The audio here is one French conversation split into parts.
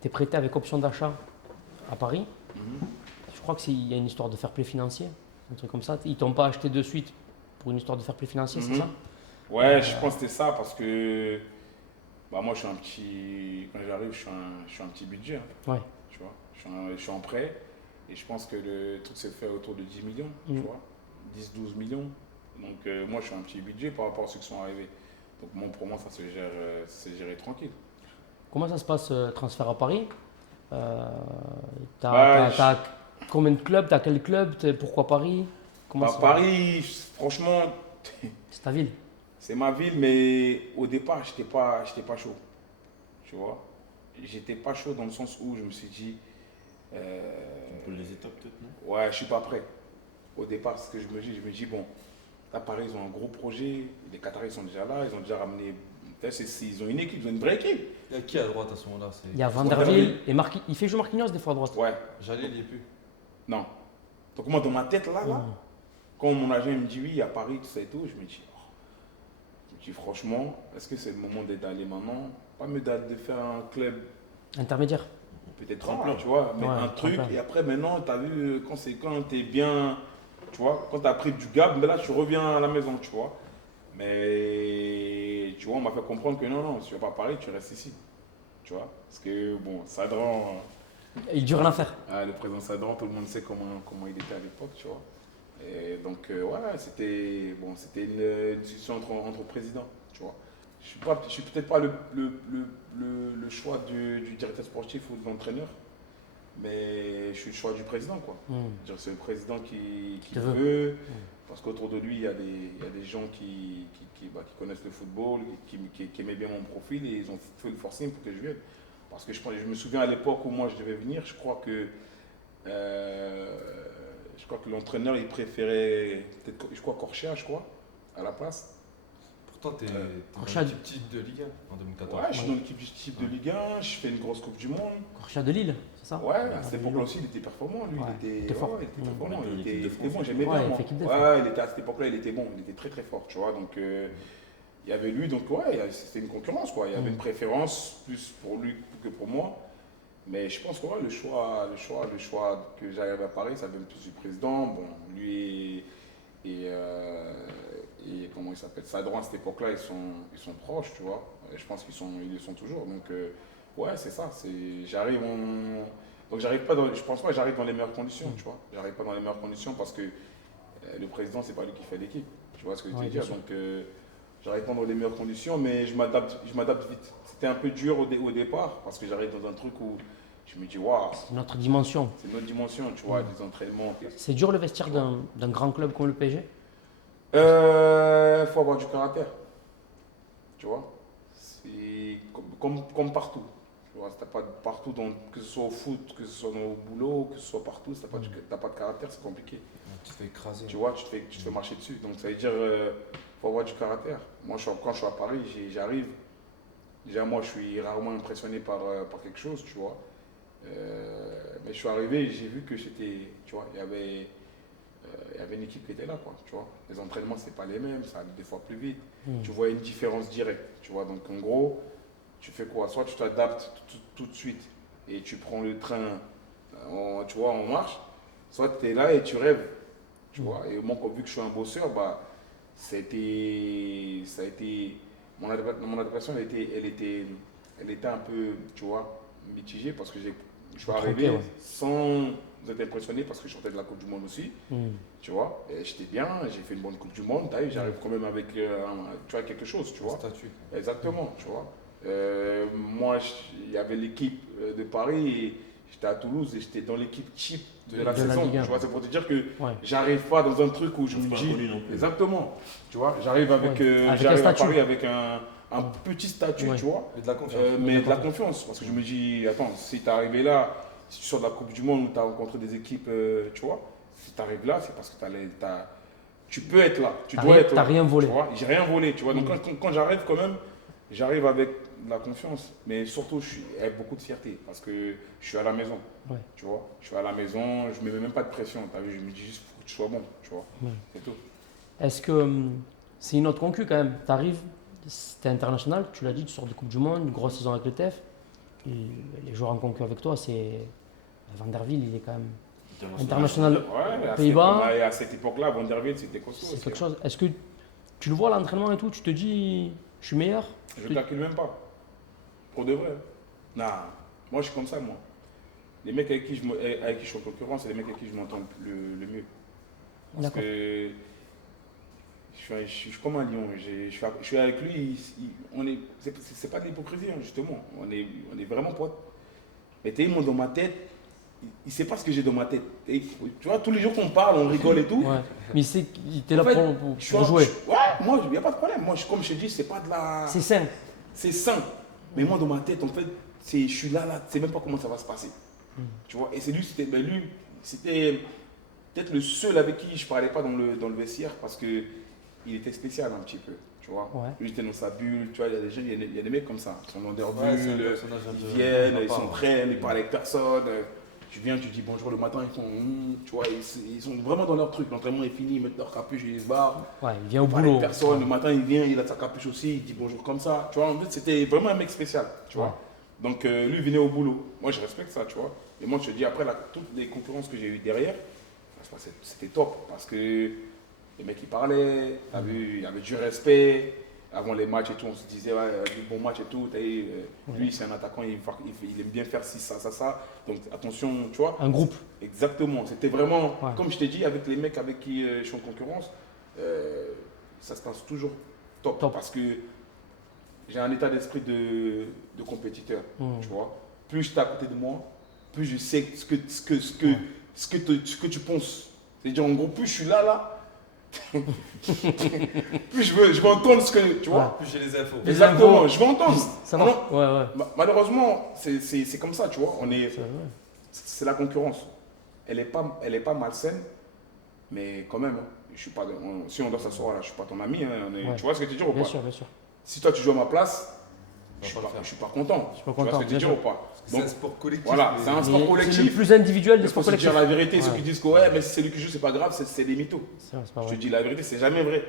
Tu es prêté avec option d'achat à Paris. Mhm. Je crois qu'il y a une histoire de fair play financier, un truc comme ça. Ils t'ont pas acheté de suite pour une histoire de fair play financier, c'est Mhm. ça? Ouais, je pense que c'était ça parce que bah, moi, je suis un petit. Quand j'arrive, je suis un petit budget. Ouais. Tu vois, je suis en prêt et je pense que le truc s'est fait autour de 10 millions, tu Mm. vois, 10 12 millions. Donc, moi, je suis un petit budget par rapport à ceux qui sont arrivés. Donc, pour moi, ça s'est géré tranquille. Comment ça se passe, transfert à Paris? Bah, T'as combien de clubs? T'as quel club? Pourquoi Paris? Comment bah, ça? Paris, franchement, C'est ta ville. c'est ma ville, mais au départ, j'étais pas chaud. Tu vois, j'étais pas chaud dans le sens où je me suis dit, Un peu les étapes peut-être, non? ouais, je suis pas prêt. Au départ, ce que je me dis, bon, là, Paris, ils ont un gros projet, les Qataris sont déjà là, ils ont déjà ramené, ils ont une équipe, ils ont une vraie équipe. Il y a qui à droite à ce moment-là? Il y a Vanderville et il fait jouer Marquinhos des fois à droite. Ouais, Jalil, il n'y est plus. non. Donc moi, dans ma tête, là, Mm. quand mon agent me dit oui, à Paris, tout ça et tout, je me dis, oh, je me dis franchement, est-ce que c'est le moment d'aller maintenant? Pas mieux de faire un club, Intermédiaire. peut-être Tremplin. tu vois, mais Ouais, un truc, tremplin. et après maintenant, tu as vu, quand tu es bien, tu vois, quand tu as pris du gap, mais là, tu reviens à la maison, tu vois. Mais, tu vois, on m'a fait comprendre que non, non, si tu vas pas à Paris, tu restes ici, tu vois. Parce que, bon, Sadran, Il dure l'affaire. le président Sadran, tout le monde sait comment il était à l'époque, tu vois. Et donc, ouais, c'était une discussion entre présidents, tu vois. Je suis peut-être pas le choix du directeur sportif ou de l'entraîneur, mais je suis le choix du président, quoi. Mm. C'est-à-dire que c'est le président qui te le veut. veut, parce qu'autour de lui, il y a des gens qui connaissent le football, qui aimaient bien mon profil et ils ont fait le forcing pour que je vienne. Parce que je me souviens à l'époque où moi je devais venir, euh, je crois que l'entraîneur il préférait peut-être, je crois, Corchia, je crois, à la place. Pourtant, t'es dans Rachad. l'équipe type de Ligue 1 en 2014. Ouais, je suis dans l'équipe du type de Ligue 1, je fais une grosse Coupe du Monde. Corchia de Lille, c'est ça? Ouais, à cette époque-là aussi, il était performant, lui. Ouais, Il il était, était fort. ouais, il était Mm. performant. Il Il était était, équipe de il était bon, France. j'aimais Ouais, bien, il moi. fait équipe de Ouais, à cette époque-là, il était bon, il était très très fort, tu vois. Donc, il y avait lui, donc ouais, c'était une concurrence, quoi. Il y avait une préférence plus pour lui que pour moi. Mais je pense que ouais, le choix que j'arrive à Paris, ça vient plus du président. Bon, lui et comment il s'appelle, Sadran à cette époque-là, ils sont proches, tu vois. Et je pense ils le sont toujours. Donc, ouais, c'est ça. Donc, je pense pas que j'arrive dans les meilleures conditions, tu vois. J'arrive pas dans les meilleures conditions parce que le président, c'est pas lui qui fait l'équipe. Tu vois ce que je veux Ouais, bien dire? sûr. Donc, j'arrive pas dans les meilleures conditions, mais je m'adapte vite. C'était un peu dur au départ parce que j'arrive dans un truc où je me dis, waouh, C'est notre dimension. c'est une autre dimension, tu vois, des entraînements. C'est dur le vestiaire d'un grand club comme le PSG? Faut avoir du caractère, tu vois. C'est comme partout. Tu vois, si t'as pas partout, que ce soit au foot, que ce soit au boulot, que ce soit partout, si t'as pas de caractère, c'est compliqué. Tu te fais écraser. Tu vois, tu te fais marcher dessus. Donc ça veut dire, faut avoir du caractère. Moi, quand je suis à Paris, j'arrive. Déjà, moi, je suis rarement impressionné par quelque chose, tu vois. Mais je suis arrivé et j'ai vu que tu vois, il y avait une équipe qui était là, quoi, tu vois. Les entraînements, c'est pas les mêmes, ça allait des fois plus vite. Tu vois une différence directe, tu vois. Donc, en gros, tu fais quoi? Soit tu t'adaptes tout de suite et tu prends le train, tu vois, en marche, soit tu es là et tu rêves, tu vois. Et moi, vu que je suis un bosseur, bah, ça a été, mon adaptation, elle était un peu, tu vois, mitigée parce que je suis Tronqué, arrivé ouais. sans être impressionné parce que je sortais de la Coupe du Monde aussi, Mm. tu vois. Et j'étais bien, j'ai fait une bonne Coupe du Monde, t'as vu, j'arrive quand même avec, tu vois, quelque chose, tu vois. Statut. Exactement, tu vois. Moi, il y avait l'équipe de Paris et j'étais à Toulouse et j'étais dans l'équipe type de la De la saison. Ligue 1. Tu vois, c'est pour te dire que Ouais. j'arrive pas dans un truc où je C'est me pas dis. inconnu non plus. Exactement. Tu vois, j'arrive avec, Ouais. Avec un j'arrive à statut. Paris avec un petit statut, Ouais. tu vois. Et de la confiance. Mais de la confiance. Parce que je me dis, attends, si tu es arrivé là, si tu sors de la Coupe du Monde où tu as rencontré des équipes, tu vois, si tu arrives là, c'est parce que tu peux être là. Tu dois être T'as là. rien volé. Tu vois, j'ai rien volé, tu vois. Donc quand j'arrive quand même, j'arrive avec de la confiance. Mais surtout, je suis avec beaucoup de fierté parce que je suis à la maison. Ouais. Tu vois, je suis à la maison, je ne mets même pas de pression. T'as vu, je me dis juste faut que tu sois bon, tu vois. Ouais. C'est tout. Est-ce que c'est une autre concu quand même? T'arrives, t'es international, tu l'as dit, tu sors de Coupe du Monde, une grosse saison avec le TEF. les joueurs en concurrence avec toi, c'est Van der Wiel, il est quand même International. international Ouais, mais aux Pays-Bas. à cette époque-là, Van der Wiel, c'était costaud. C'est aussi, quelque hein. chose. Est-ce que tu le vois à l'entraînement et tout, tu te dis, je suis meilleur? Je ne calcule même pas. Pour de vrai. Non, moi je suis comme ça, moi. Les mecs avec qui je suis en concurrence, c'est les mecs avec qui je m'entends le mieux. Parce D'accord. que je suis comme un lion. Je suis avec lui, c'est pas de l'hypocrisie, hein, justement. On est vraiment potes. Mais tellement dans ma tête, il ne sait pas ce que j'ai dans ma tête. Et, tu vois, tous les jours qu'on parle, on rigole et tout. Ouais. Mais c'est qu'il était là En fait, pour jouer. Ouais, moi, il n'y a pas de problème. Moi, comme je te dis, c'est pas de la. C'est sain. C'est sain. Mais moi, dans ma tête, en fait, je suis là, tu sais même pas comment ça va se passer. Tu vois, et c'est lui, c'était peut-être le seul avec qui je parlais pas dans le vestiaire parce que il était spécial un petit peu. Tu vois, Ouais. lui, il était dans sa bulle. Tu vois, il y a des gens, il y a des mecs comme ça. Ils sont dans leur Ouais, c'est un bulle, personnage un ils peu- viennent, on en ils parle. s'entraînent, ils parlent avec personne. Tu viens, tu dis bonjour le matin, ils font, tu vois, ils sont vraiment dans leur truc. L'entraînement est fini, ils mettent leur capuche et ils se barrent. Ouais, il vient au Il parle avec boulot. personne, le matin il vient, il a sa capuche aussi, il dit bonjour comme ça. Tu vois, en fait, c'était vraiment un mec spécial, tu vois. Donc lui il venait au boulot. Moi je respecte ça, tu vois. Et moi je te dis, après toutes les concurrences que j'ai eues derrière, c'était top parce que les mecs ils parlaient, t'as vu, il y avait du respect. Avant les matchs et tout, on se disait, ouais, du bon match et tout. Lui c'est un attaquant, il aime bien faire ci, ça. Donc attention, tu vois. Un groupe. Exactement, c'était vraiment, Ouais. comme je t'ai dit, avec les mecs avec qui je suis en concurrence, ça se passe toujours top. Top. Parce que j'ai un état d'esprit de compétiteur, Mm. tu vois. Plus je suis à côté de moi, plus je sais ce que tu penses. C'est-à-dire, en gros, plus je suis là, plus je veux entendre ce que, tu vois. Plus j'ai les infos. Les Exactement, infos. je veux entendre. Ça va? Non, Ouais. malheureusement, c'est comme ça, tu vois. Ouais. C'est la concurrence. Elle est pas malsaine, mais quand même, hein, je suis pas, si on doit s'asseoir là, je suis pas ton ami. Hein, Ouais. Tu vois ce que tu dis ou Bien pas? sûr, bien sûr. Si toi tu joues à ma place, On je va pas le faire. suis pas content. Je suis pas Tu vois content, ce que tu bien dis sûr. ou pas? C'est Donc un sport collectif. voilà, mais- c'est un Mais sport c'est le collectif. plus individuel Il des faut sports se dire collectifs. la vérité. Ceux Ouais. qui disent que ouais, mais c'est lui qui joue, c'est pas grave, c'est des mythos. C'est pas Je vrai. te dis la vérité, c'est jamais vrai.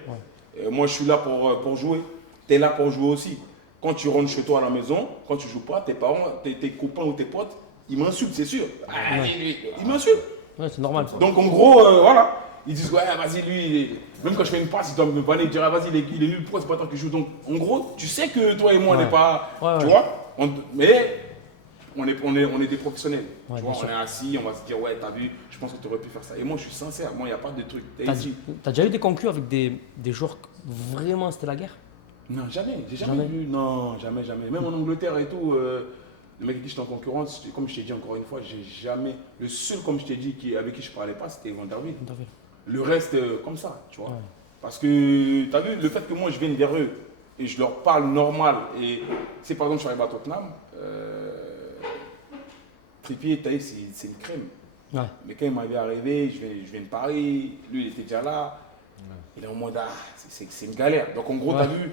Moi, je suis là pour jouer. Tu es là pour jouer aussi. Quand tu rentres chez toi à la maison, quand tu joues pas, tes parents, tes copains ou tes potes, ils m'insultent, c'est sûr. Ah, lui, ils m'insultent. Ouais, c'est normal. Donc en gros, voilà. Ils disent, ouais, vas-y, lui, même quand je fais une passe, ils doivent me vanner, ils disent, ah, vas-y, il est nul, pourquoi c'est pas toi qui joue? Donc en gros, tu sais que toi et moi, on Ouais. n'est pas. Ouais, tu ouais. vois mais on est des professionnels. Ouais, tu bien vois, sûr. on est assis, on va se dire, ouais, t'as vu, je pense que tu aurais pu faire ça. Et moi, je suis sincère, moi, il n'y a pas de truc. T'es ici. T'as déjà eu des concus avec des joueurs que vraiment c'était la guerre? Non, jamais. J'ai jamais vu. Non, jamais. Même en Angleterre et tout, le mec avec qui j'étais en concurrence, comme je t'ai dit encore une fois, j'ai jamais. Le seul, comme je t'ai dit, avec qui je parlais pas, c'était Van der Wiel. Le reste, comme ça, tu vois. Ouais. Parce que, tu as vu, le fait que moi je vienne vers eux et je leur parle normal, et c'est par exemple, je suis arrivé à Tottenham, Trippier, c'est une crème. Ouais. Mais quand il m'avait arrivé, je viens de Paris, lui il était déjà là, il est en mode, ah, c'est une galère. Donc en gros, Ouais. tu as vu,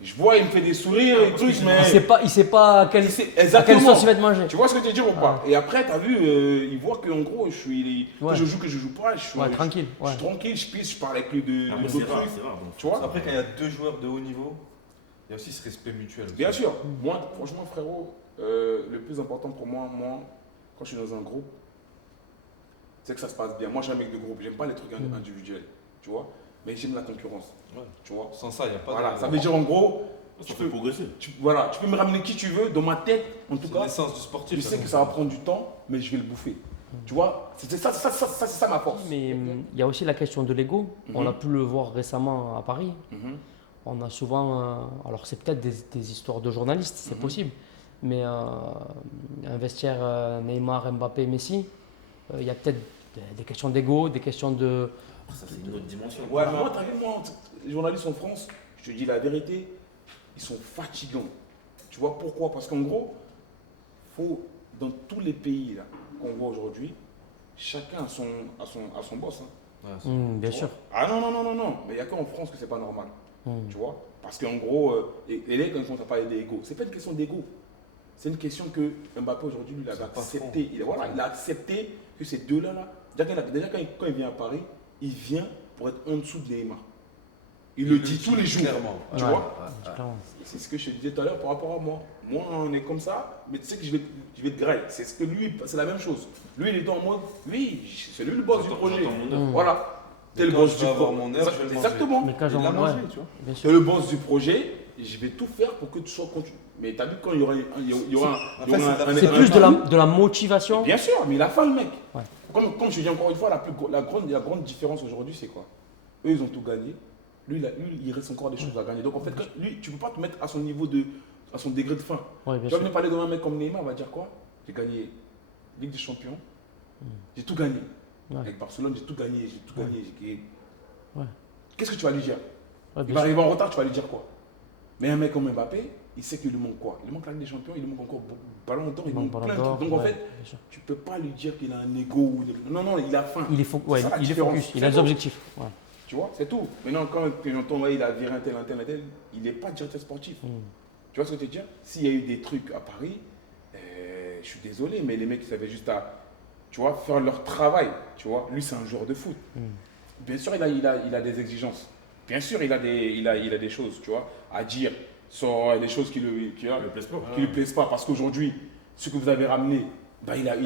je vois, il me fait des sourires et trucs, mais. Il sait pas à quelle Exactement. sauce il va te manger. Tu vois ce que tu veux dire ou pas? Et après, tu as vu, il voit qu'en gros, que je joue pas, je suis tranquille. je suis tranquille, je pisse, je parle avec lui de Après, d'autres c'est rare, trucs. c'est rare. Donc. Tu vois? Après, quand il y a deux joueurs de haut niveau, il y a aussi ce respect mutuel. aussi. Bien sûr. Moi, franchement, frérot, le plus important pour moi, quand je suis dans un groupe, c'est que ça se passe bien. Moi, j'ai un mec de groupe, j'aime pas les trucs individuels, tu vois? Mais j'aime la concurrence, Ouais. tu vois? Sans ça, il n'y a pas Voilà, de. ça veut dire en gros, Tu peux progresser. tu peux me ramener qui tu veux, dans ma tête, en tout C'est cas. l'essence du sportif. Je sais que ça va prendre du temps, mais je vais le bouffer. Tu vois? C'est ça ma force. Mais il y a aussi la question de l'ego. On a pu le voir récemment à Paris. Mhm. On a souvent, alors c'est peut-être des histoires de journalistes, c'est possible, mais un vestiaire Neymar, Mbappé, Messi, il y a peut-être des questions d'ego, des questions de. Ça, c'est une autre dimension. Ouais, mais moi, t'as vu, les journalistes en France, je te dis la vérité, ils sont fatigants. Tu vois pourquoi? Parce qu'en gros, dans tous les pays là, qu'on voit aujourd'hui, chacun a son boss. Hein. Ouais, Bien Tu sûr. vois? Ah non. Mais il n'y a qu'en France que c'est pas normal. Tu vois? Parce qu'en gros, et là, quand on t'a parlé d'ego, c'est pas une question d'ego. C'est une question que Mbappé aujourd'hui, lui, il avait accepté. Il a accepté que ces deux-là, déjà quand il vient à Paris, il vient pour être en dessous de Neymar. Il le dit tous les jours. Clairement. Tu Ouais. vois Clairement. C'est ce que je te disais tout à l'heure par rapport à moi. Moi, on est comme ça, mais tu sais que je vais te grailler. C'est ce que lui, c'est la même chose. Lui, il est en mode, oui, c'est lui le boss du projet. J'entends mon œuvre. Voilà. T'es le Quand boss je du vais avoir projet. mon heure, je vais le manger. Exactement. Mais quand Il l'a j'en mangé, ouais, tu vois. bien T'es sûr. le boss du projet, je vais tout faire pour que tu sois continu. Mais t'as vu quand il y aura C'est plus de la motivation. Bien sûr, mais il a faim le mec. Ouais. Comme je dis encore une fois, la grande différence aujourd'hui, c'est quoi? Eux, ils ont tout gagné. Lui, il reste encore des choses à gagner. Donc en fait, lui, tu ne peux pas te mettre à son niveau à son degré de faim. Ouais, bien Tu vas sûr. venir parler d'un mec comme Neymar, il va dire quoi? J'ai gagné Ligue des Champions, j'ai tout gagné. Ouais. Avec Barcelone, j'ai tout gagné, j'ai tout gagné. Ouais. Qu'est-ce que tu vas lui dire? Ouais, Il bien va sûr. arriver en retard, tu vas lui dire quoi? Mais un mec comme Mbappé, il sait qu'il lui manque quoi? Il lui manque la Ligue des Champions, il lui manque encore beaucoup de ballons d'or, il lui manque Ballon plein de d'or, trucs. Donc en ouais, fait, bien sûr. tu peux pas lui dire qu'il a un ego. Non, non, il a faim. Il est, C'est ça, la il est différence. focus, il C'est a des tout. objectifs. Ouais. Tu vois, c'est tout. Maintenant, quand j'entends, ouais, il a viré un tel, il n'est pas directeur sportif. Tu vois ce que je veux dire? S'il y a eu des trucs à Paris, je suis désolé, mais les mecs, ils avaient juste à, tu vois, faire leur travail. Tu vois, lui, c'est un joueur de foot. Bien sûr, il a des exigences. Bien sûr, il a des choses, tu vois, à dire sur les choses qui lui plaisent pas. Parce qu'aujourd'hui, ce que vous avez ramené, bah, il a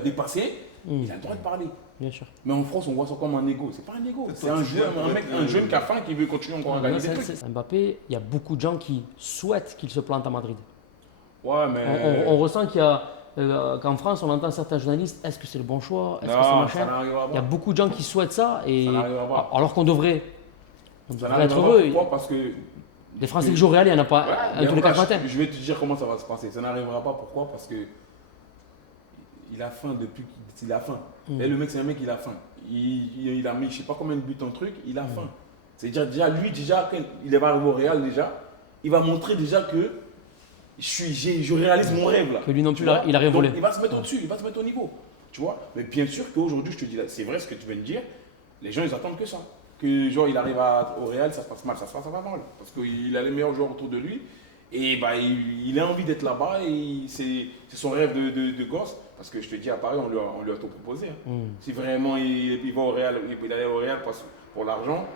dépassé. Il a le droit de parler. Bien sûr. Mais en France, on voit ça comme un ego. C'est pas un ego. C'est un joueur, un jeune qui a faim, qui veut continuer encore à gagner des trucs. Mbappé, il y a beaucoup de gens qui souhaitent qu'il se plante à Madrid. Ouais, mais. On ressent qu'il y a, qu'en France, on entend certains journalistes, est-ce que c'est le bon choix? Est-ce que c'est Non, machin? ça n'arrivera Il y a pas. beaucoup de gens qui souhaitent ça, et Ça n'arrivera pas. alors qu'on devrait, Ça être n'arrivera heureux. pas. Pourquoi? Parce que. Les Français qui jouent au Real, il n'y en a pas Ouais, tous les 4 matins. je vais te dire comment ça va se passer. Ça n'arrivera pas. Pourquoi? Parce que. Il a faim depuis qu'il a faim. Et le mec, c'est un mec, il a faim. Il a mis je sais pas combien de buts en truc, il a faim. C'est-à-dire, déjà, quand il va arriver au Real, déjà, il va montrer déjà que je réalise mon rêve là. Que lui non plus, Tu vois? il a rien Donc, volé. il va se mettre au-dessus, il va se mettre au niveau. Tu vois? Mais bien sûr qu'aujourd'hui, je te dis, là, c'est vrai ce que tu viens de dire, les gens, ils attendent que ça. Que genre, il arrive au Real, ça se passe mal, ça va mal. Parce qu'il a les meilleurs joueurs autour de lui. Et bah, il a envie d'être là-bas et c'est son rêve de gosse. Parce que je te dis, à Paris, on lui a tout proposé. Hein. Si vraiment il va au Real, il allait au Real pour l'argent,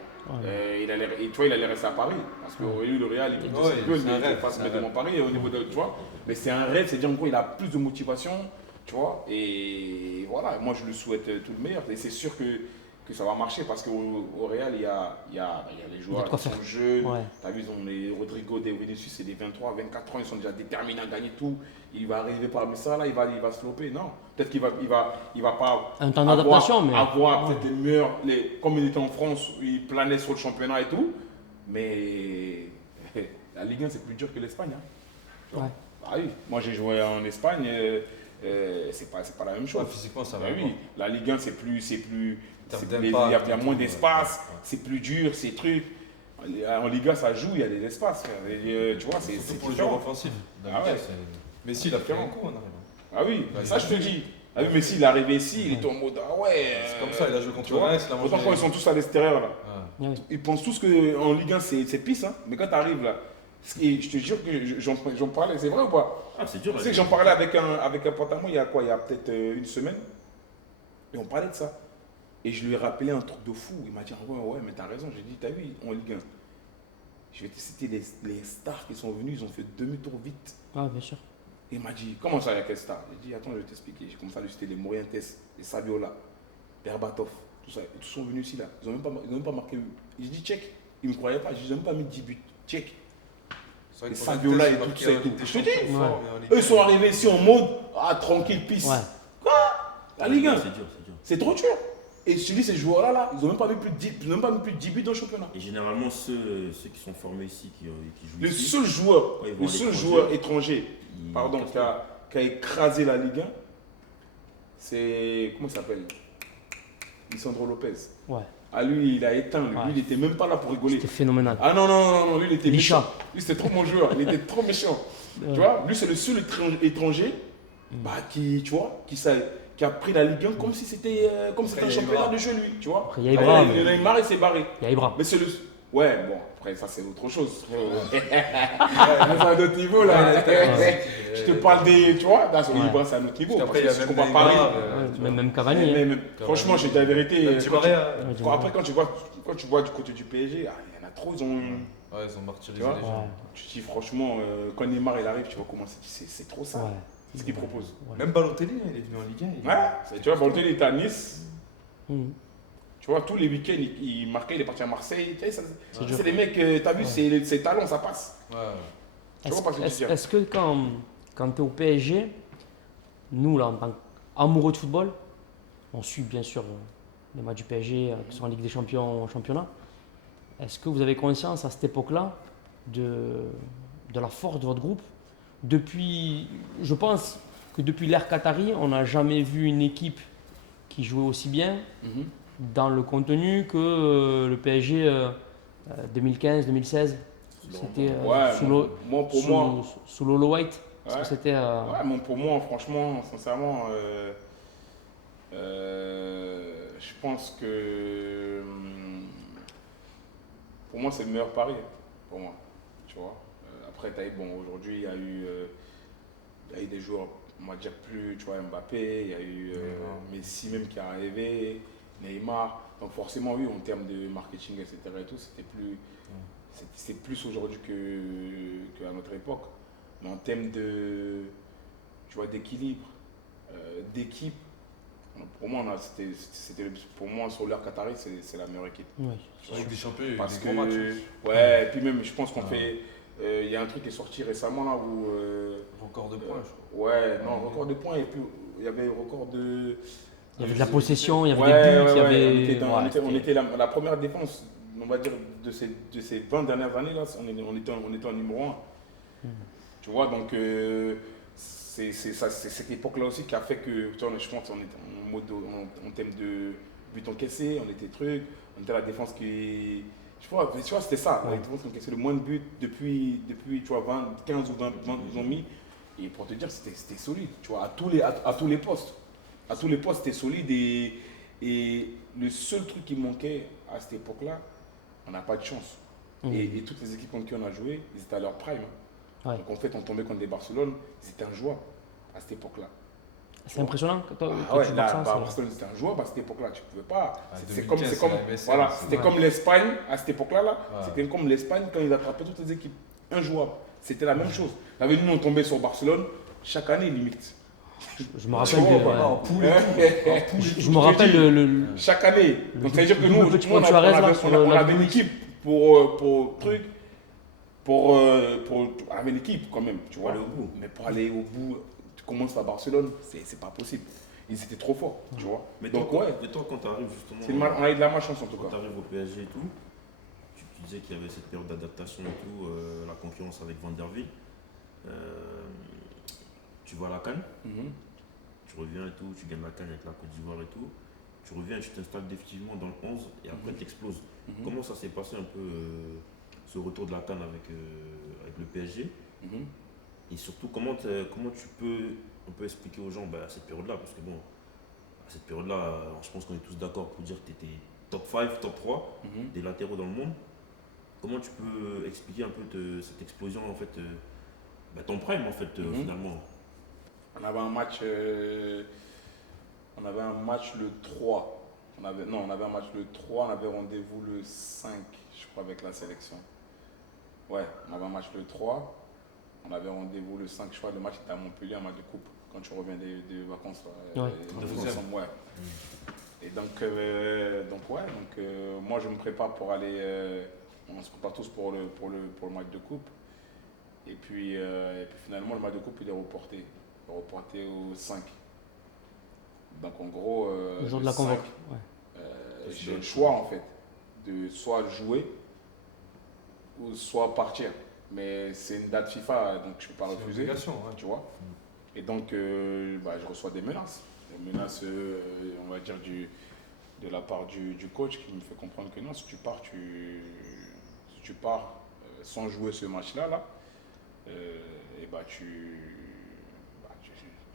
il allait rester à Paris. Parce que lui, le Real, il peut pas se mettre devant Paris au niveau de. Tu vois? Mais c'est un rêve, c'est-à-dire qu'il a plus de motivation. Tu vois? Et voilà, moi, je lui souhaite tout le meilleur. Et c'est sûr que ça va marcher parce qu'au Real, il y a les joueurs qui sont jeunes. Ouais. Tu as vu, ils ont les Rodrigo, des Vinicius, c'est des 23, 24 ans, ils sont déjà déterminés à gagner tout. Il va arriver par mais ça là, il va se flopper. Non, peut-être qu'il va pas Un temps d'adaptation, mais. avoir peut-être les meilleurs, comme il était en France, il planait sur le championnat et tout. Mais la Ligue 1, c'est plus dur que l'Espagne. Hein. Ouais. Ah oui, moi j'ai joué en Espagne, c'est pas la même chose. Ouais, physiquement, ça va. Bah oui, la Ligue 1, il y a moins Ouais. d'espace, c'est plus dur, ces trucs. En Liga, ça joue, il y a des espaces. Et, tu vois, c'est Surtout pour le joueur différent. offensif. Ah ouais. Messi, il a fait un coup en arrivant. Ah oui, Bah, ça je te dis. Ah oui, mais s'il est arrivé ici, il était en mode ah ouais. C'est comme ça, il a joué tu contre vois. Reims, il a mangé. Autant quand ils sont tous à l'extérieur là. Ouais. Ouais. Ils pensent tous qu'en Ligue 1 c'est pisse, hein. Mais quand tu arrives là, et je te jure que j'en parlais, c'est vrai ou pas? Ah, c'est dur. Tu sais que j'en parlais avec un pote à moi il y a quoi? Il y a peut-être une semaine. Et on parlait de ça. Et je lui ai rappelé un truc de fou. Il m'a dit ah ouais, mais t'as raison. J'ai dit t'as vu en Ligue 1. Je vais te citer les stars qui sont venus, ils ont fait demi-tour vite. Ah, bien sûr. Il m'a dit, comment ça, il y a quelle star? J'ai dit, attends, je vais t'expliquer. J'ai commencé à lui citer les Morientes, les Saviola, Berbatov, tout ça. Ils tous sont venus ici, là. Ils n'ont même pas marqué. J'ai dit, check. Ils ne me croyaient pas. J'ai dit, ils n'ont même pas mis 10 buts. Check. C'est vrai Les que Saviola et Fernandes, tout ça et il a tout. été Je te dis, champion fort, mais en Ligue Eux, ils sont arrivés ici en mode, ah, tranquille, pisse. Ouais. Quoi? La Ligue 1, C'est dur, c'est dur. c'est trop dur. Et je te dis, ces joueurs-là, ils n'ont même pas mis plus de 10, ils n'ont même pas mis plus de 10 buts dans le championnat. Et généralement, ceux qui sont formés ici, qui jouent Le ici, seul joueur, Ouais, ils vont le à seul l'étranger. joueur étranger, ils pardon, cassent qui a écrasé la Ligue 1, c'est. Comment il s'appelle? Lisandro Lopez. Ouais. Ah, lui, il a éteint. Lui, Ouais. il n'était même pas là pour rigoler. C'était phénoménal. Ah non, lui, il était Licha. méchant. Lui, c'était trop mon joueur. Il était trop méchant. Tu vois, lui, c'est le seul étranger qui, tu vois, qui a pris la Ligue 1 comme si c'était un il y a championnat Ibra. de jeu, lui. Tu vois. Après, il y a Ibra, Le Neymar, il s'est barré. Il y a Ibra. Mais c'est le. Ouais, bon, Après, ça, c'est autre chose. On est à un autre niveau, là. Je te parle des. Tu vois, là, Ibra, c'est un autre niveau. Après, il y a si même tu compares Neymar, Paris. Même Cavani. hein. Franchement, j'ai dit la vérité. Même Di Maria. Après, quand tu vois du côté du PSG, ah, il y en a trop, ils ont. Ouais, ils ont martyrisé Tu vois les gens. Ouais. Tu te dis, franchement, quand Neymar il arrive, tu vois comment c'est trop ça. Ouais. C'est ce qu'il propose. Ouais. Même Balotelli, il est venu en Ligue 1. Ouais, tu vois, Balotelli il était à Nice. Mhm. Tu vois, tous les week-ends, il marquait, il est parti à Marseille. Tu sais, C'est dur. c'est les mecs, t'as vu, c'est talent, ça passe. Ouais. Tu vois pas ce que je veux dire. Est-ce que quand tu es au PSG, nous, là, en tant qu'amoureux de football, on suit bien sûr les matchs du PSG, que ce soit en Ligue des Champions ou en championnat. Est-ce que vous avez conscience à cette époque-là de la force de votre groupe? Je pense que depuis l'ère Qatari, on n'a jamais vu une équipe qui jouait aussi bien Mhm. dans le contenu que le PSG 2015-2016. C'était Ouais, sous pour moi, Lolo White. Parce Ouais. que c'était. Ouais, pour moi, franchement, sincèrement, je pense que pour moi, c'est le meilleur pari. Pour moi, tu vois. Après, aujourd'hui, il y a eu des joueurs, on va dire plus, tu vois, Mbappé, il y a eu Messi même qui est arrivé, Neymar. Donc forcément, oui, en termes de marketing, etc. et tout, c'est plus aujourd'hui qu'à notre époque. Mais en termes tu vois, d'équilibre, d'équipe, pour moi, pour moi, sur l'heure Qatari, c'est la meilleure équipe. Ouais, Avec des champions, il y a eu Parce des gros matchs. que, ouais, et puis même, je pense qu'on fait. Il y a un truc qui est sorti récemment là où. Record de points, je crois. Ouais, non, record de points, et puis il y avait record de. il y avait de la possession, il y avait Ouais, des buts, ouais, il y ouais, avait. on était la première défense, on va dire, de ces 20 dernières années là, on était en numéro 1. Tu vois, donc c'est cette époque-là aussi qui a fait que, tu vois, je pense qu'on était en mode, en termes de but encaissé, on était on était la défense qui. Tu vois, c'était ça, la défense qui encaissait le moins de buts depuis tu vois, 15 ou 20 ils ont mis. Et pour te dire, c'était solide, tu vois, à tous les postes. À tous les postes, c'était solide et le seul truc qui manquait à cette époque-là, on n'a pas de chance. Et toutes les équipes contre qui on a joué, ils étaient à leur prime. Ouais. Donc en fait, on tombait contre des Barcelone, ils étaient injouables à cette époque-là. C'est impressionnant quand Ah ouais, tu là, vois ça. Barcelone, c'était injouable à cette époque-là, tu pouvais pas. Ah, C'est 2015, comme, c'est la MSN, voilà, c'est c'était vrai. comme l'Espagne à cette époque-là, Ouais. c'était comme l'Espagne quand ils attrapaient toutes les équipes. Injouables. C'était la même chose. Nous, on tombait sur Barcelone chaque année limite. Je me Tu rappelle. vois, de- En poule et tout. Je me rappelle le. Chaque année. Donc ça veut dire que nous, petit on Pont Suarez, là, sur on la avait une Luis. équipe on avait une équipe quand même, tu vois. aller au bout. Mais pour aller au bout, tu commences à Barcelone, c'est pas possible. Ils étaient trop forts, tu vois. Mais Donc toi, ouais, quand tu arrives justement. on a eu de la malchance en tout Quand tu cas. arrives au PSG et tout, tu disais qu'il y avait cette période d'adaptation et tout, la concurrence avec Van der Ven. Tu vas à la CAN, Mhm. tu reviens et tout, tu gagnes la CAN avec la Côte d'Ivoire et tout. Tu reviens et tu t'installes définitivement dans le 11 et après tu exploses. Mhm. Comment ça s'est passé un peu ce retour de la CAN avec le PSG? Mhm. Et surtout, comment on peut expliquer aux gens à cette période-là? Parce que bon, à cette période-là, je pense qu'on est tous d'accord pour dire que tu étais top 5, top 3 Mhm. des latéraux dans le monde. Comment tu peux expliquer un peu cette explosion, en fait, ton prime, en fait, Mhm. finalement? On avait un match le 3. On avait un match le 3, on avait rendez-vous le 5, je crois, avec la sélection. Ouais, on avait un match le 3, on avait rendez-vous le 5, je crois, le match était à Montpellier, un match de coupe, quand tu reviens des vacances. Là, Ouais. de ensemble, ouais. Et donc, moi je me prépare pour aller, on se prépare tous pour le match de coupe. Et puis finalement, le match de coupe il est reporté au 5. Donc en gros, Le jour de le la convoque. 5, Ouais. j'ai le choix en fait de soit jouer ou soit partir. Mais c'est une date FIFA, donc je ne peux pas C'est une refuser. obligation, ouais. Tu vois. Et donc, je reçois des menaces. Des menaces, on va dire, de la part du coach qui me fait comprendre que non, si tu pars sans jouer ce match-là,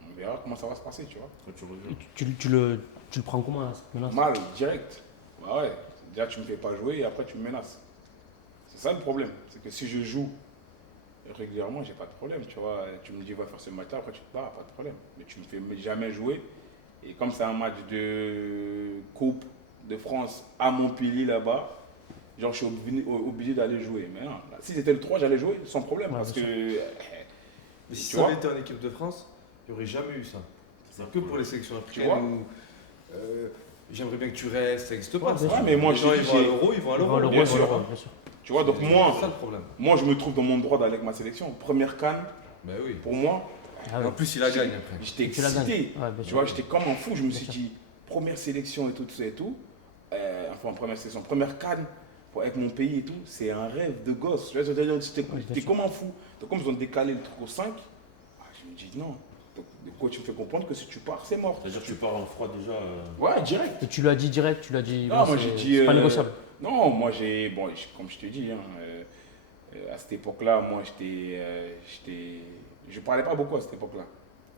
on verra comment ça va se passer, tu vois. Quand tu reviens. Tu le prends comment là, cette menace? Mal, direct. Bah ouais, déjà tu me fais pas jouer et après tu me menaces. C'est ça le problème. C'est que si je joue régulièrement, j'ai pas de problème. Tu vois, tu me dis, va faire ce match-là, après tu te bats, pas de problème. Mais tu me fais jamais jouer. Et comme c'est un match de Coupe de France à Montpellier là-bas, genre je suis obligé d'aller jouer. Mais non, là, si c'était le 3, j'allais jouer sans problème. Ouais, Parce que. bien Mais si Tu ça vois avait été en équipe de France, il n'y aurait jamais eu ça. C'est que pour les sélections africaines vois où j'aimerais bien que tu restes, ça n'existe pas. Ouais, bien ça. sûr. Ouais, mais moi, les gens j'ai- ils vont à j'ai- l'euro, ils vont à Ils vont l'euro. à l'Euro, bien ils vont à sûr. l'Euro, bien sûr. Tu vois, donc C'est ça le problème. moi, je me trouve dans mon droit d'aller avec ma sélection. Première canne, Ben oui. pour moi, Ah Et ouais. en plus, il la gagne après. j'étais Tu la gagnes. excité. Ouais, bien Tu sûr. vois, j'étais comme un fou. Je me suis Bien dit, première sélection et tout, tout ça et tout. Enfin, première sélection, première canne pour avec mon pays et tout. C'est un rêve de gosse. Tu vois, j'étais bien j'étais sûr. comme un fou. Donc, comme ils ont décalé le truc au 5, je me dis non. Donc, le coach me fait comprendre que si tu pars, c'est mort. C'est-à-dire que tu pars en froid déjà. Ouais, direct. Et tu l'as dit direct, tu l'as dit. Non, bon, moi c'est- j'ai dit. c'est pas négociable. Non, moi j'ai. Bon, comme je te dis, hein, à cette époque-là, moi je parlais pas beaucoup à cette époque-là.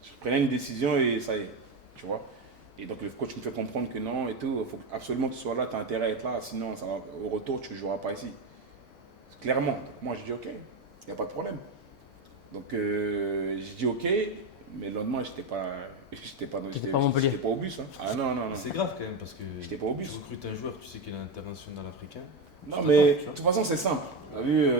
Je prenais une décision et ça y est, tu vois. Et donc le coach me fait comprendre que non et tout, il faut absolument que tu sois là, tu as intérêt à être là, sinon au retour tu ne joueras pas ici. Clairement. Donc, moi j'ai dit ok, il n'y a pas de problème. Donc j'ai dit ok, mais le lendemain j'étais pas T'étais pas à Montpellier. j'étais pas au bus. Hein. Ah non, non, non. C'est grave quand même parce que J'étais pas au bus. tu recrutes un joueur, tu sais qu'il est international africain. Non, Je suis mais d'accord, de tu vois. toute façon, c'est simple. Tu as vu,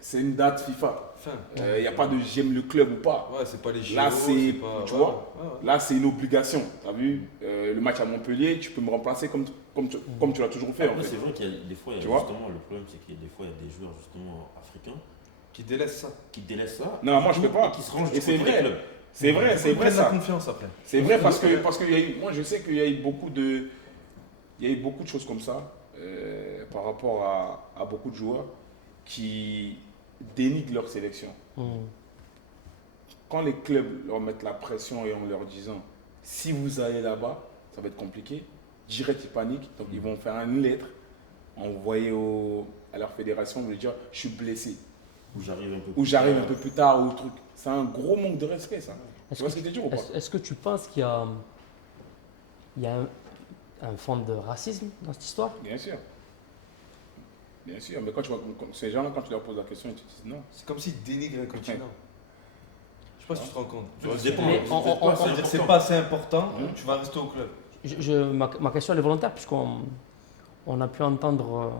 c'est une date FIFA. Enfin, Il n'y a pas de j'aime le club ou pas. ouais, c'est pas les JO, Là, c'est- pas. tu ouais, vois, ouais, ouais. Là, c'est une obligation. Tu as vu, le match à Montpellier, tu peux me remplacer comme tu l'as toujours fait. En Après, fait. c'est vrai qu'il y a des fois, il y a Tu vois justement, le problème c'est qu'il y a des fois, il y a des joueurs justement africains Qui délaisse ça. qui délaissent ça. Non, moi, je peux pas. Et qui se rangent Et du c'est côté des vrai. clubs. C'est vrai Ils prennent la ça. confiance après. C'est vrai parce que moi, je sais qu'il y a eu beaucoup de choses comme ça par rapport à beaucoup de joueurs qui dénigrent leur sélection. Quand les clubs leur mettent la pression et en leur disant si vous allez là-bas, ça va être compliqué, direct ils paniquent, donc ils vont faire une lettre envoyer à leur fédération pour lui dire je suis blessé Où j'arrive un peu ou plus j'arrive tard. un peu plus tard ou truc. C'est un gros manque de respect ça. Est-ce Tu vois que ce que je veux dire ou pas? Est-ce que tu penses qu'il y a un fond de racisme dans cette histoire? Bien sûr. Bien sûr, mais quand tu vois ces gens-là, quand tu leur poses la question, ils te disent non. C'est comme s'ils dénigrent un continent. Je sais pas si tu te rends compte. Tu vois, ça dépend. Mais Peut-être on- pas, on- c'est C'est-à-dire que c'est important. pas assez important, Mmh. tu vas rester au club. Ma question elle est volontaire puisqu'on a pu entendre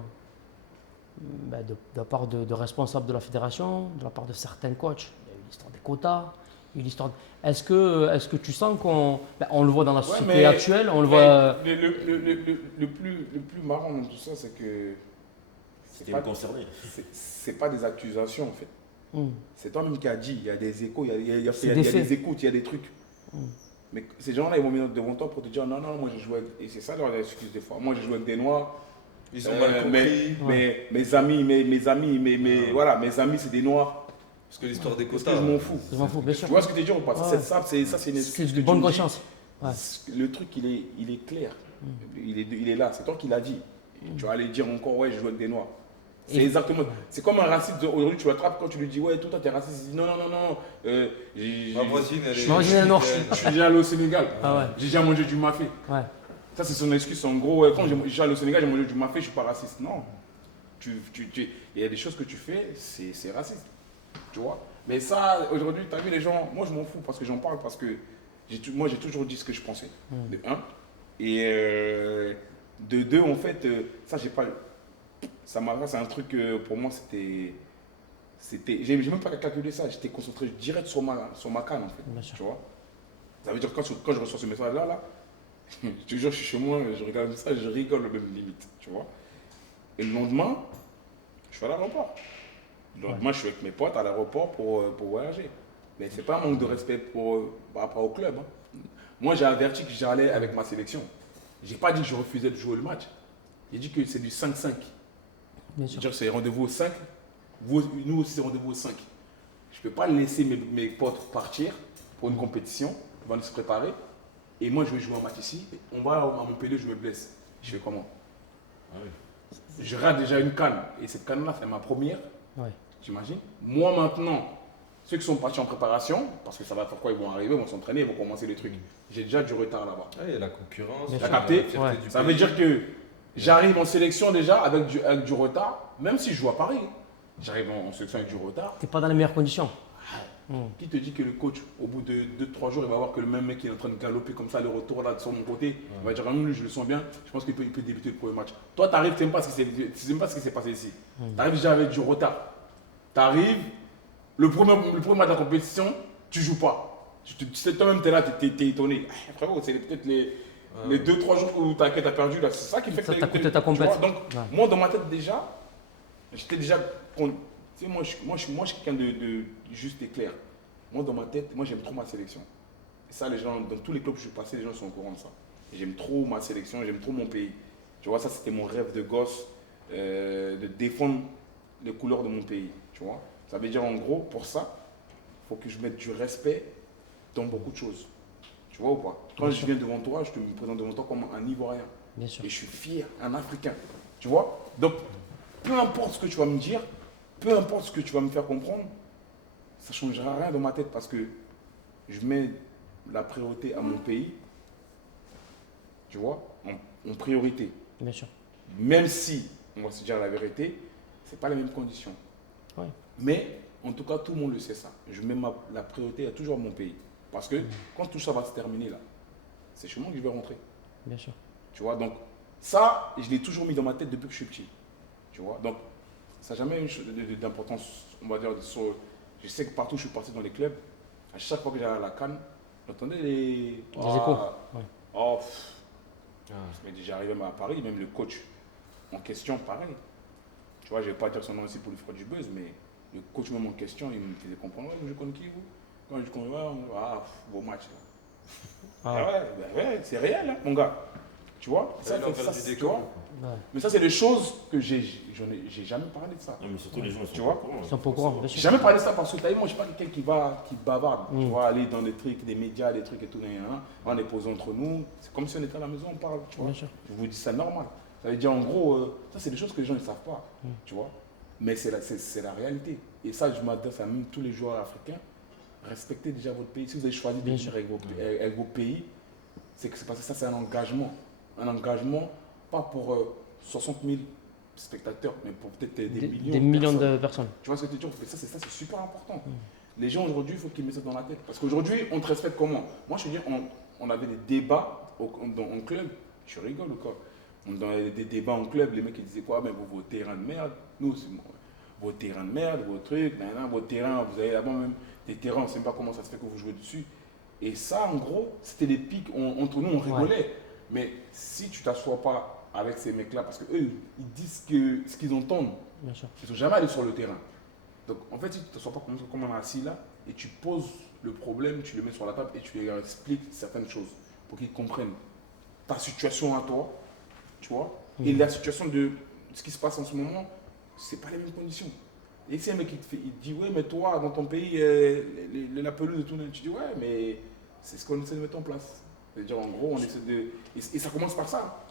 de la part de responsables de la fédération, de la part de certains coachs, il y a eu l'histoire des quotas, il y a eu l'histoire. Est-ce que tu sens on le voit dans la Ouais, société mais- actuelle, on le Mais voit. le plus marrant dans tout ça, c'est que C'était me concerné. c'est pas des accusations en fait. Hmm. C'est toi-même qui as dit, il y a des échos, il y a C'est des faits. des écoutes, il y a des trucs. Mais ces gens-là, ils vont venir devant toi pour te dire non, non, moi j'ai joué avec. Et c'est ça leur excuse des fois. Moi j'ai joué avec des noirs. Ils ont mal compris. Mais mes amis, voilà, mes amis c'est des noirs. Parce que l'histoire des Parce quotas. que je m'en fous. Je m'en fous, bien sûr. Tu vois ce que tu dis ou pas? Ouais. C'est ça, c'est une C'est excuse. de que bonne tu me dis. conscience. Ouais. Le truc, il est clair. Il est là. C'est toi qui l'as dit. Et tu vas aller dire encore, ouais, je joue avec des noirs. C'est Et- exactement. C'est comme un raciste. Aujourd'hui, tu l'attrapes quand tu lui dis, ouais, toi, t'es raciste. Il dit, non, non, non, non. Ma voisine, elle est. Ma voisine, elle est noire. Je suis déjà allé au Sénégal. Ah ouais. J'ai déjà mangé du mafé. Ouais. Ça, c'est son excuse. En gros, ouais, quand j'ai allé au Sénégal, j'ai mangé du mafé, je suis pas raciste. Non. Il y a des choses que tu fais, c'est raciste. Tu vois. Mais ça, aujourd'hui, tu as vu les gens, moi je m'en fous parce que j'en parle, parce que moi j'ai toujours dit ce que je pensais, de un. Et de deux, en fait, ça j'ai pas. Ça c'est un truc, pour moi c'était. J'ai même pas calculé ça, j'étais concentré direct sur ma canne en fait. Bien sûr. Tu vois. Ça veut dire que quand je reçois ce message-là, je te jure, je suis chez moi, je regarde ça, je rigole même limite. Tu vois. Et le lendemain, je suis à l'aéroport. Le lendemain, je suis avec mes potes à l'aéroport pour voyager. Mais c'est pas un manque de respect par rapport au club. Hein. Moi, j'ai averti que j'allais avec ma sélection. J'ai pas dit que je refusais de jouer le match. J'ai dit que c'est du 5-5. Bien sûr. C'est-à-dire que c'est rendez-vous au 5. Nous aussi, c'est rendez-vous au 5. Je peux pas laisser mes potes partir pour une compétition. Ils vont se préparer. Et moi, je vais jouer un match ici. On va à Montpellier, je me blesse. Je fais comment? Ah oui. Je rate déjà une canne. Et cette canne-là, c'est ma première. Ouais. T'imagines? Moi maintenant, ceux qui sont partis en préparation, parce que ça va faire quoi? Ils vont arriver, ils vont s'entraîner, ils vont commencer les trucs. J'ai déjà du retard là-bas. Ouais, il y a la concurrence. Bien T'as sûr. capté? la fierté Ouais. du Ça pays. veut dire que J'arrive en sélection déjà avec du retard, même si je joue à Paris. J'arrive en sélection avec du retard. T'es pas dans les meilleures conditions. Qui te dit que le coach, au bout de 2-3 jours, il va voir que le même mec qui est en train de galoper comme ça, le retour là sur mon côté, il va dire ah, lui, je le sens bien, je pense qu'il peut débuter le premier match. Toi, tu arrives, tu n'aimes pas ce qui s'est passé ici. Tu arrives déjà avec du retard. Tu arrives, le premier match de la compétition, tu joues pas. Tu sais, toi-même, tu es là, tu es étonné. Ah, frérot, c'est peut-être les 2-3 jours où tu as perdu, là. C'est ça qui fait que Ça t'a coûté ta compétition. Donc, moi, dans ma tête, déjà, j'étais déjà. Tu sais, moi, je suis quelqu'un de juste et clair. Moi, dans ma tête, moi, j'aime trop ma sélection. Et ça, les gens, dans tous les clubs où je suis passé, les gens sont au courant de ça. J'aime trop ma sélection, j'aime trop mon pays. Tu vois, ça, c'était mon rêve de gosse, de défendre les couleurs de mon pays. Tu vois, ça veut dire, en gros, pour ça, il faut que je mette du respect dans beaucoup de choses. Tu vois ou pas? Quand je viens devant toi, je te me présente devant toi comme un Ivoirien. Bien sûr. Et je suis fier, un Africain. Tu vois? Donc, peu importe ce que tu vas me dire, peu importe ce que tu vas me faire comprendre, ça ne changera rien dans ma tête parce que je mets la priorité à mon pays, tu vois, en priorité. Bien sûr. Même si, on va se dire la vérité, ce n'est pas les mêmes conditions. Ouais. Mais, en tout cas, tout le monde le sait ça. Je mets la priorité à toujours mon pays. Parce que quand tout ça va se terminer là, c'est chez moi que je vais rentrer. Bien sûr. Tu vois, donc ça, je l'ai toujours mis dans ma tête depuis que je suis petit. Tu vois, donc ça n'a jamais eu d'importance, on va dire, je sais que partout où je suis parti dans les clubs, à chaque fois que j'allais à la CAN, j'entendais les échos. Ouais. Oh, mais déjà arrivé à Paris, même le coach en question, pareil. Tu vois, je ne vais pas dire son nom ici pour lui faire du buzz, mais le coach même en question, il me faisait comprendre, ouais, je connais qui vous? Quand je connais, beau match. Ouais, c'est réel, hein, mon gars. Tu vois, ça, tu vois. Ouais. Mais ça, c'est des choses que j'ai jamais parlé de ça. Non, mais surtout les gens, Tu vois, pas au courant. Ils sont pas au courant, bien J'ai sûr. jamais parlé de ça parce que moi, je ne suis pas quelqu'un qui bavarde. Tu vois, aller dans des trucs, des médias, des trucs et tout, on est posé entre nous. C'est comme si on était à la maison, on parle. Tu vois. Bien sûr. Je vous dis ça normal. Ça veut dire, en gros, ça, c'est des choses que les gens ne savent pas. Tu vois. Mais c'est la réalité. Et ça, je m'adresse à même tous les joueurs africains. Respectez déjà votre pays. Si vous avez choisi de venir avec vos pays, c'est parce que ça, c'est un engagement. Un engagement, pas pour 60 000 spectateurs, mais pour peut-être des millions de personnes. Tu vois ce que tu dis? Ça, c'est super important. Les gens aujourd'hui, il faut qu'ils mettent ça dans la tête. Parce qu'aujourd'hui, on te respecte comment? Moi, je veux dire, on avait des débats en club. Je rigole ou quoi? On avait des débats en club, les mecs ils disaient quoi? Mais vos terrains de merde, nous, c'est vos terrains de merde, vos trucs, vos terrains, vous avez là-bas même des terrains, on ne sait pas comment ça se fait que vous jouez dessus. Et ça, en gros, c'était des pics, entre nous, on rigolait. Ouais. Mais si tu ne t'assois pas avec ces mecs-là, parce qu'eux, ils disent ce qu'ils entendent, ils ne sont jamais allés sur le terrain. Donc, en fait, si tu ne t'assois pas comme on est assis là, et tu poses le problème, tu le mets sur la table et tu leur expliques certaines choses pour qu'ils comprennent ta situation à toi, tu vois, et la situation de ce qui se passe en ce moment, ce n'est pas les mêmes conditions. Et si un mec il te dit, ouais, mais toi, dans ton pays, la pelouse et tout, tu dis, ouais, mais c'est ce qu'on essaie de mettre en place. C'est-à-dire, en gros, on essaie de. Et ça commence par ça.